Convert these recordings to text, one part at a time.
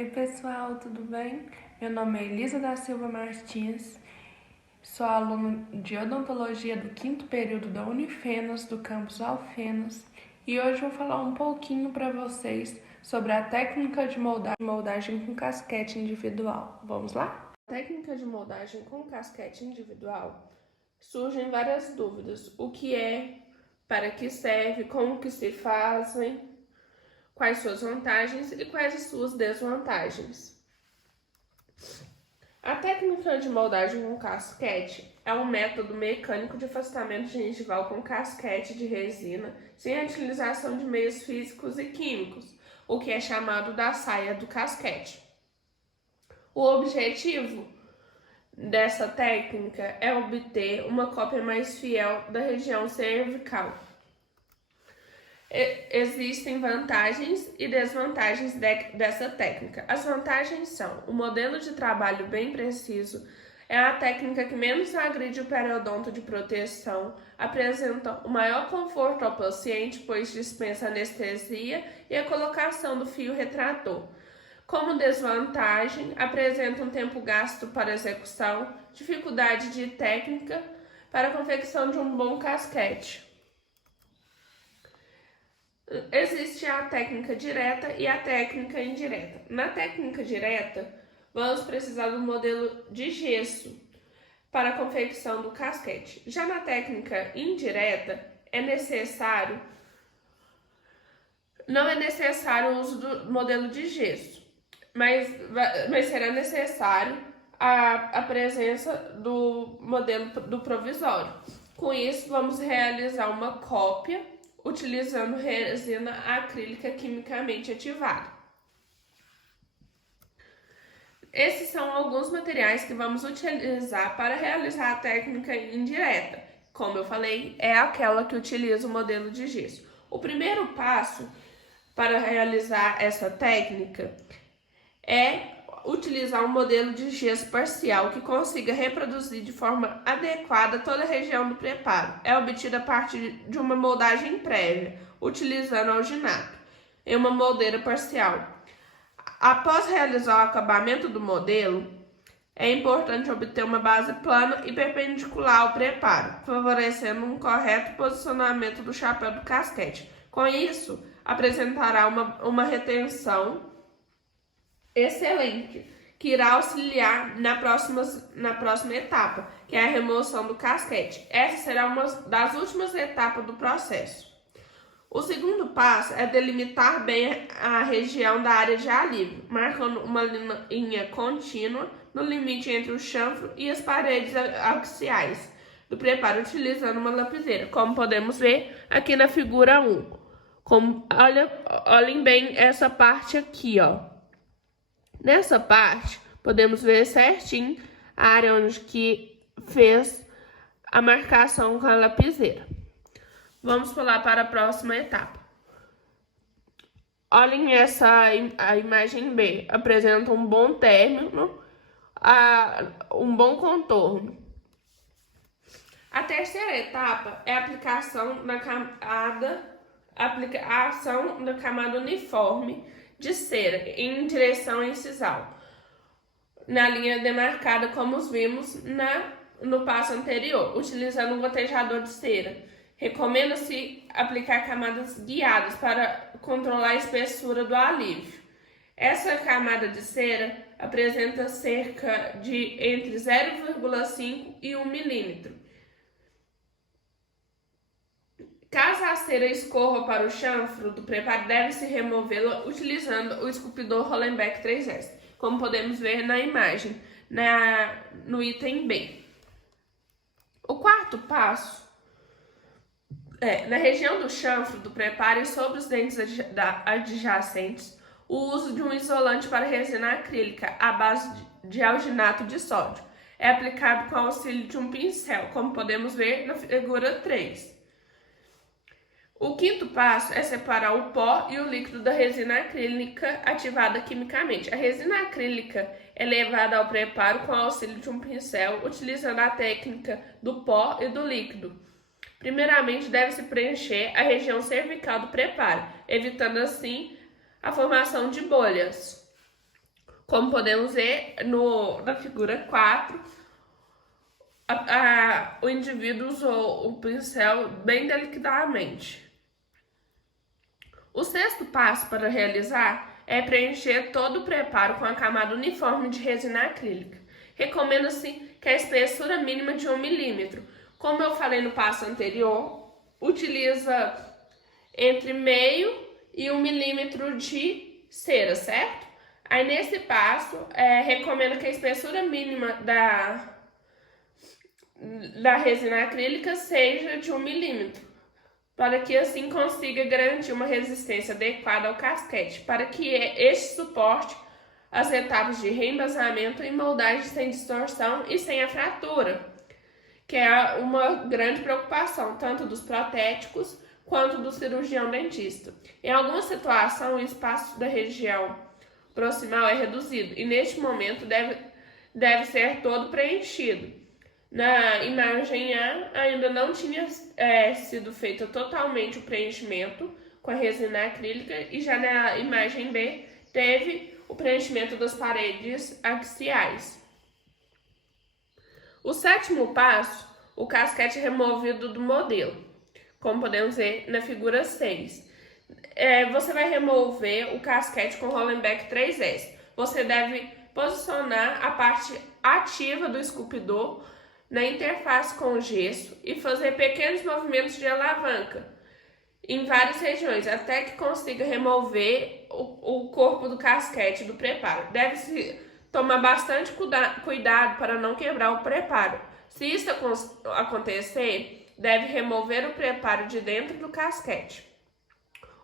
Oi pessoal, tudo bem? Meu nome é Elisa da Silva Martins, sou aluna de odontologia do 5º período da Unifenas, do campus Alfenas, e hoje vou falar um pouquinho para vocês sobre a técnica de moldagem com casquete individual. Vamos lá? A técnica de moldagem com casquete individual surgem várias dúvidas: o que é, para que serve, como que se fazem, quais suas vantagens e quais as suas desvantagens. A técnica de moldagem com casquete é um método mecânico de afastamento gengival com casquete de resina sem a utilização de meios físicos e químicos, o que é chamado da saia do casquete. O objetivo dessa técnica é obter uma cópia mais fiel da região cervical. Existem vantagens e desvantagens dessa técnica. As vantagens são: o modelo de trabalho bem preciso, é a técnica que menos agride o periodonto de proteção, apresenta o maior conforto ao paciente, pois dispensa anestesia e a colocação do fio retrator. Como desvantagem, apresenta um tempo gasto para execução, dificuldade de técnica para a confecção de um bom casquete. Existe a técnica direta e a técnica indireta. Na técnica direta, vamos precisar do modelo de gesso para a confecção do casquete. Já na técnica indireta, não é necessário o uso do modelo de gesso, mas será necessário a presença do modelo do provisório. Com isso, vamos realizar uma cópia utilizando resina acrílica quimicamente ativada. Esses são alguns materiais que vamos utilizar para realizar a técnica indireta. Como eu falei, é aquela que utiliza o modelo de gesso. O primeiro passo para realizar essa técnica é utilizar um modelo de gesso parcial que consiga reproduzir de forma adequada toda a região do preparo. É obtida a partir de uma moldagem prévia, utilizando alginato em uma moldeira parcial. Após realizar o acabamento do modelo, é importante obter uma base plana e perpendicular ao preparo, favorecendo um correto posicionamento do chapéu do casquete. Com isso, apresentará uma retenção excelente, que irá auxiliar na próxima etapa, que é a remoção do casquete. Essa será uma das últimas etapas do processo. O segundo passo é delimitar bem a região da área de alívio, marcando uma linha contínua no limite entre o chanfro e as paredes axiais do preparo, utilizando uma lapiseira, como podemos ver aqui na figura 1. Olhem bem essa parte aqui, ó. Nessa parte, podemos ver certinho a área onde que fez a marcação com a lapiseira. Vamos pular para a próxima etapa. Olhem a imagem B, apresenta um bom término, um bom contorno. A terceira etapa é a aplicação da camada uniforme de cera em direção incisal, na linha demarcada, como vimos no passo anterior, utilizando um gotejador de cera. Recomenda-se aplicar camadas guiadas para controlar a espessura do alívio. Essa camada de cera apresenta cerca de entre 0,5 e 1 milímetro. Caso a cera escorra para o chanfro do preparo, deve-se removê-la utilizando o esculpidor Hollenbeck 3S, como podemos ver na imagem, no item B. O quarto passo é, na região do chanfro do preparo e sobre os dentes adjacentes, o uso de um isolante para resina acrílica à base de alginato de sódio. É aplicado com o auxílio de um pincel, como podemos ver na figura 3. O quinto passo é separar o pó e o líquido da resina acrílica ativada quimicamente. A resina acrílica é levada ao preparo com o auxílio de um pincel, utilizando a técnica do pó e do líquido. Primeiramente, deve-se preencher a região cervical do preparo, evitando assim a formação de bolhas. Como podemos ver na figura 4, o indivíduo usou o pincel bem delicadamente. O sexto passo para realizar é preencher todo o preparo com a camada uniforme de resina acrílica. Recomenda-se que a espessura mínima de 1 milímetro. Como eu falei no passo anterior, utiliza entre meio e 1 milímetro de cera, certo? Aí nesse passo, recomenda que a espessura mínima da resina acrílica seja de 1 milímetro, para que assim consiga garantir uma resistência adequada ao casquete, para que este suporte as etapas de reembasamento e moldagem sem distorção e sem a fratura, que é uma grande preocupação, tanto dos protéticos quanto do cirurgião dentista. Em alguma situação, o espaço da região proximal é reduzido e neste momento deve ser todo preenchido. Na imagem A, ainda não tinha sido feito totalmente o preenchimento com a resina acrílica e já na imagem B teve o preenchimento das paredes axiais. O sétimo passo, o casquete removido do modelo, como podemos ver na figura 6. Você vai remover o casquete com Hollenbeck 3S. Você deve posicionar a parte ativa do esculpidor na interface com o gesso e fazer pequenos movimentos de alavanca em várias regiões, até que consiga remover o corpo do casquete do preparo. Deve-se tomar bastante cuidado para não quebrar o preparo. Se isso acontecer, deve remover o preparo de dentro do casquete.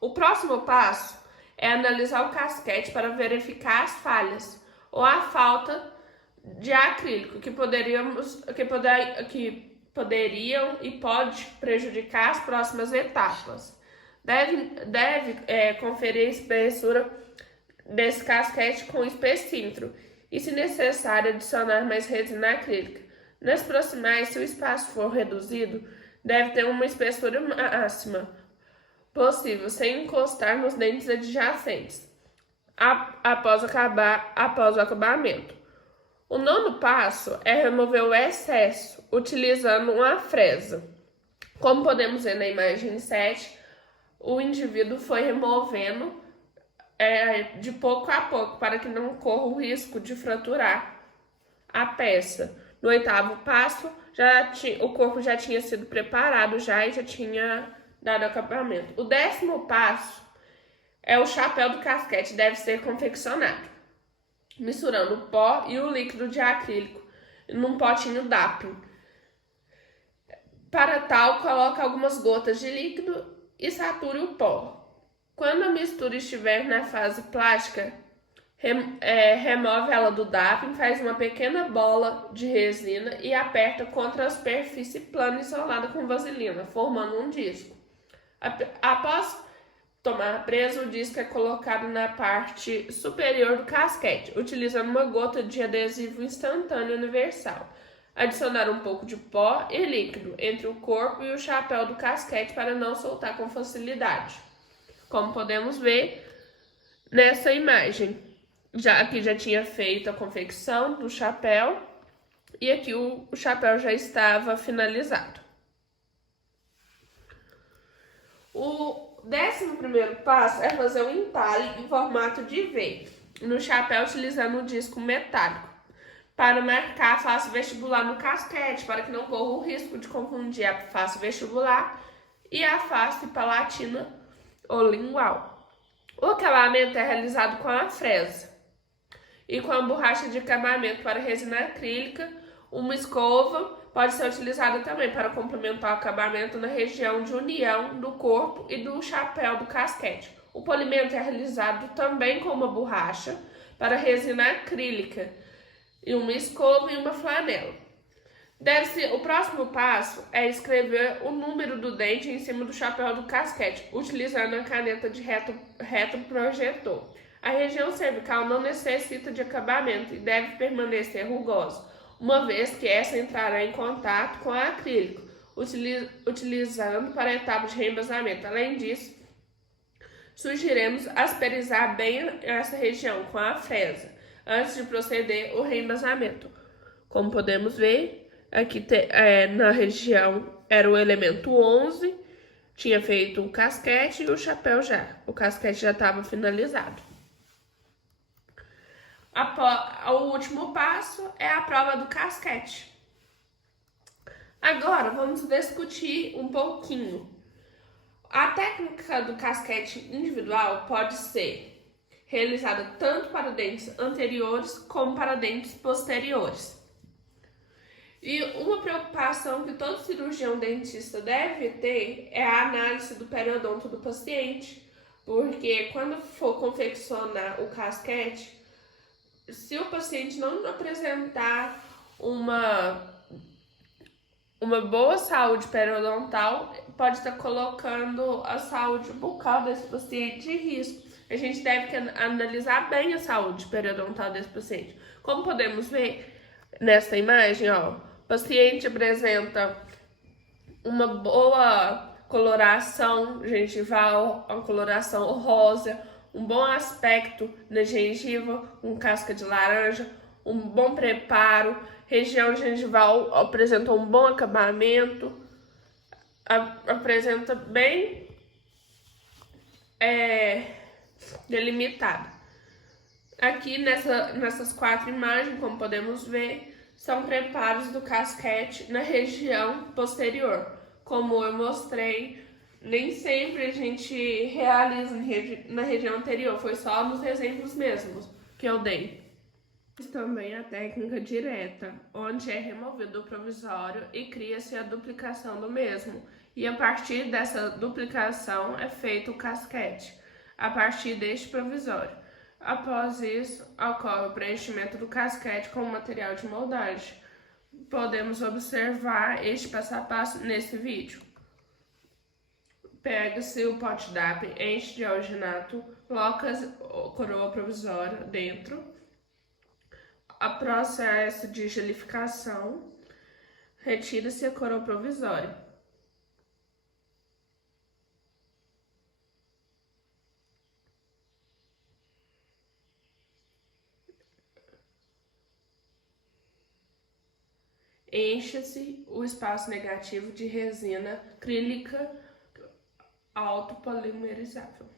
O próximo passo é analisar o casquete para verificar as falhas ou a falta de acrílico que poderiam e pode prejudicar as próximas etapas. Deve conferir a espessura desse casquete com espessímetro e, se necessário, adicionar mais resina acrílica. Nas proximais, se o espaço for reduzido, deve ter uma espessura máxima possível, sem encostar nos dentes adjacentes, após o acabamento. O nono passo é remover o excesso, utilizando uma fresa. Como podemos ver na imagem 7, o indivíduo foi removendo de pouco a pouco, para que não corra o risco de fraturar a peça. No oitavo passo, o corpo já tinha sido preparado e já tinha dado acabamento. O 10º passo é o chapéu do casquete, deve ser confeccionado, misturando o pó e o líquido de acrílico num potinho DAP. Para tal, coloque algumas gotas de líquido e sature o pó. Quando a mistura estiver na fase plástica, remove ela do DAP, faz uma pequena bola de resina e aperta contra a superfície plana isolada com vaselina, formando um disco. Após tomar preso, o disco é colocado na parte superior do casquete, utilizando uma gota de adesivo instantâneo universal. Adicionar um pouco de pó e líquido entre o corpo e o chapéu do casquete para não soltar com facilidade. Como podemos ver nessa imagem, aqui já tinha feito a confecção do chapéu e aqui o chapéu já estava finalizado. O 11º passo é fazer um entalhe em formato de V no chapéu, utilizando um disco metálico para marcar a face vestibular no casquete, para que não corra o risco de confundir a face vestibular e a face palatina ou lingual. O acabamento é realizado com a fresa e com a borracha de acabamento para resina acrílica. Uma escova pode ser utilizada também para complementar o acabamento na região de união do corpo e do chapéu do casquete. O polimento é realizado também com uma borracha para resina acrílica e uma escova e uma flanela. O próximo passo é escrever o número do dente em cima do chapéu do casquete, utilizando a caneta de reto projetor. A região cervical não necessita de acabamento e deve permanecer rugosa, uma vez que essa entrará em contato com o acrílico, utilizando para a etapa de reembasamento. Além disso, sugerimos asperizar bem essa região com a fresa. antes de proceder o reembasamento. Como podemos ver, aqui na região era o elemento 11, tinha feito o casquete e o chapéu já. O casquete já estava finalizado. O último passo é a prova do casquete. Agora vamos discutir um pouquinho. A técnica do casquete individual pode ser realizada tanto para dentes anteriores como para dentes posteriores. E uma preocupação que todo cirurgião dentista deve ter é a análise do periodonto do paciente, porque quando for confeccionar o casquete, se o paciente não apresentar uma boa saúde periodontal, pode estar colocando a saúde bucal desse paciente em risco. A gente deve analisar bem a saúde periodontal desse paciente. Como podemos ver nessa imagem, o paciente apresenta uma boa coloração gengival, uma coloração rosa, um bom aspecto na gengiva, com casca de laranja, um bom preparo, região gengival apresenta um bom acabamento, apresenta bem delimitado. Aqui nessas 4 imagens, como podemos ver, são preparos do casquete na região posterior. Como eu mostrei, nem sempre a gente realiza na região anterior, foi só nos exemplos mesmos que eu dei. Também a técnica direta, onde é removido o provisório e cria-se a duplicação do mesmo. E a partir dessa duplicação é feito o casquete, a partir deste provisório. Após isso, ocorre o preenchimento do casquete com o material de moldagem. Podemos observar este passo a passo nesse vídeo. Pega-se o pote DAP, enche de alginato, coloca a coroa provisória dentro. A processo de gelificação, retira-se a coroa provisória. Enche-se o espaço negativo de resina acrílica autopolimerizável.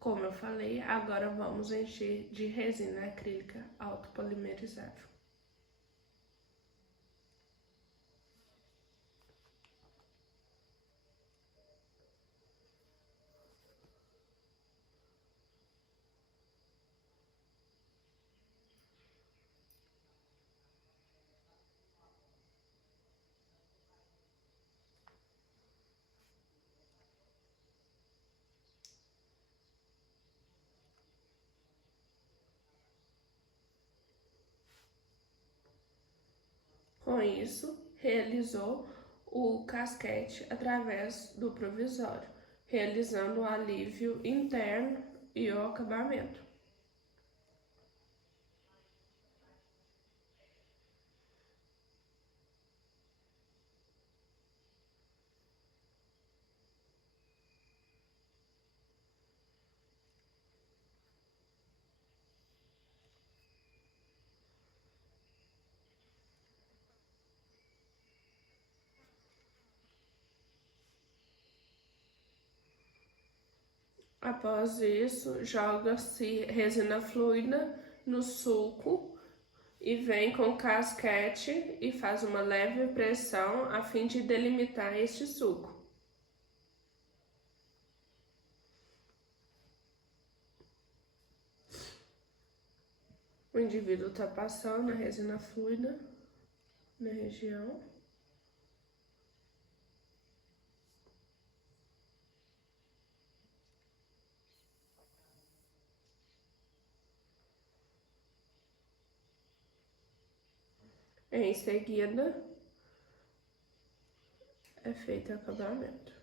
Como eu falei, agora vamos encher de resina acrílica autopolimerizável. Com isso, realizou o casquete através do provisório, realizando o alívio interno e o acabamento. Após isso, joga-se resina fluida no sulco e vem com casquete e faz uma leve pressão a fim de delimitar este sulco. O indivíduo está passando a resina fluida na região. Em seguida, é feito o acabamento.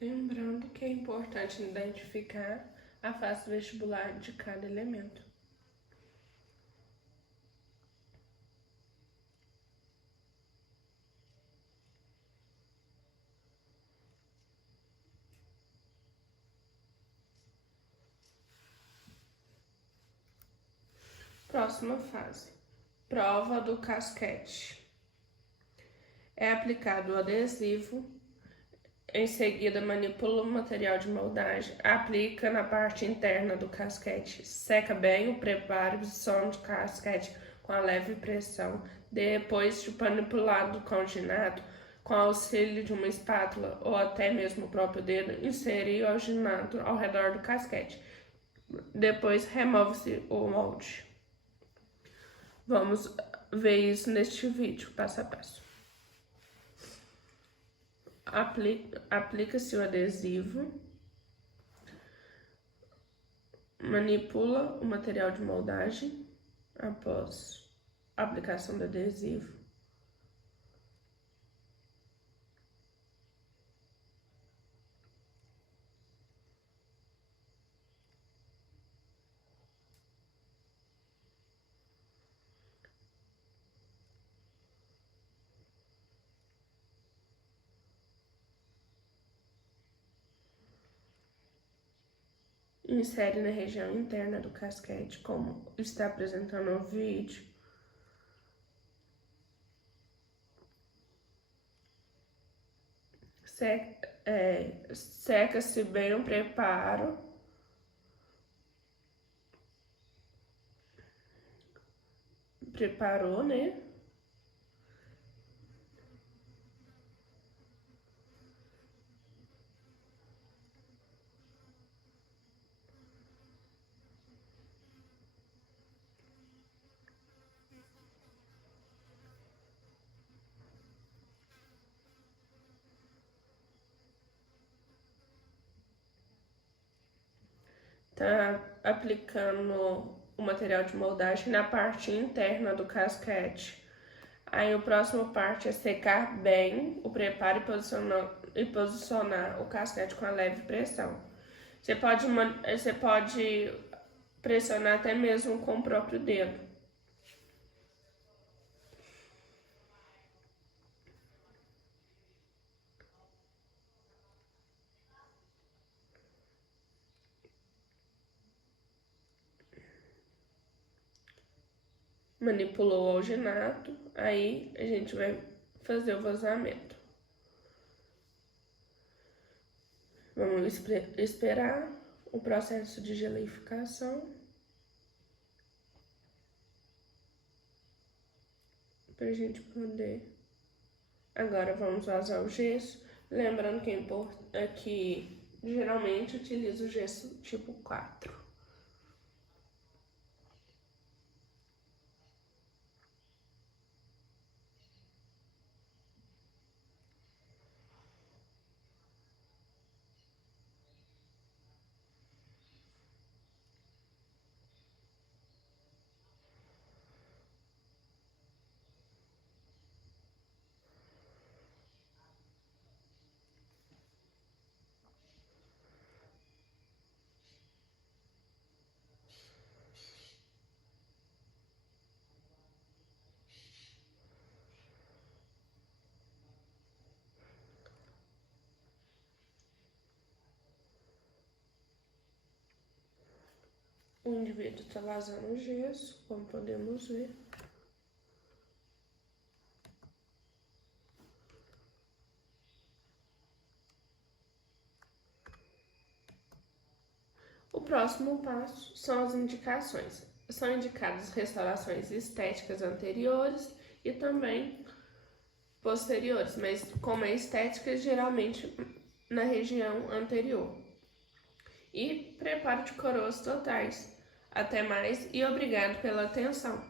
Lembrando que é importante identificar a face vestibular de cada elemento. Próxima fase. Prova do casquete. É aplicado o adesivo, em seguida manipula o material de moldagem, aplica na parte interna do casquete, seca bem o preparo e posiciona o casquete com a leve pressão. Depois de manipulado com alginato, com auxílio de uma espátula ou até mesmo o próprio dedo, inserir o alginato ao redor do casquete. Depois remove-se o molde. Vamos ver isso neste vídeo, passo a passo. Aplica-se o adesivo, manipula o material de moldagem após a aplicação do adesivo. Insere na região interna do casquete, como está apresentando no vídeo. Seca-se bem o preparo. Preparou, né? Tá aplicando o material de moldagem na parte interna do casquete. Aí o próximo parte é secar bem o preparo e posicionar o casquete com a leve pressão. Você pode pressionar até mesmo com o próprio dedo. Manipulou o alginato, aí a gente vai fazer o vazamento. Vamos esperar o processo de geleificação pra gente poder. Agora vamos vazar o gesso, lembrando que geralmente utilizo o gesso tipo 4. O indivíduo está vazando o gesso, como podemos ver. O próximo passo são as indicações. São indicadas restaurações estéticas anteriores e também posteriores, mas como é estética, geralmente na região anterior. E preparo de coroas totais. Até mais e obrigado pela atenção.